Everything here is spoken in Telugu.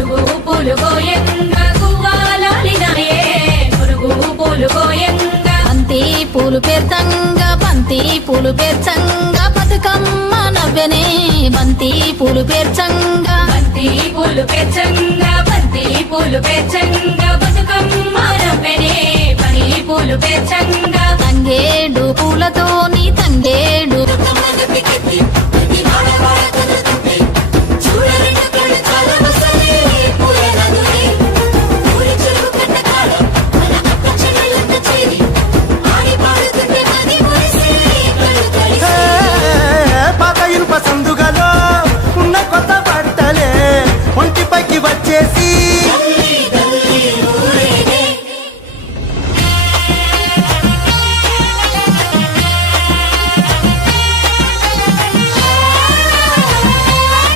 పురుగు పూలు కోయంగా గువ్వాలాలినాయే పురుగు పూలు కోయంగా బంతి పూలు పెర్తంగా బంతి పూలు పెర్చంగా బతుకమ్మ నవ్వెనే. బంతి పూలు పెర్చంగా బంతి పూలు పెర్చంగా బంతి పూలు పెర్చంగా బతుకమ్మ నవ్వెనే. బంతి పూలు పెర్చంగా తంగేడు పూలతోనే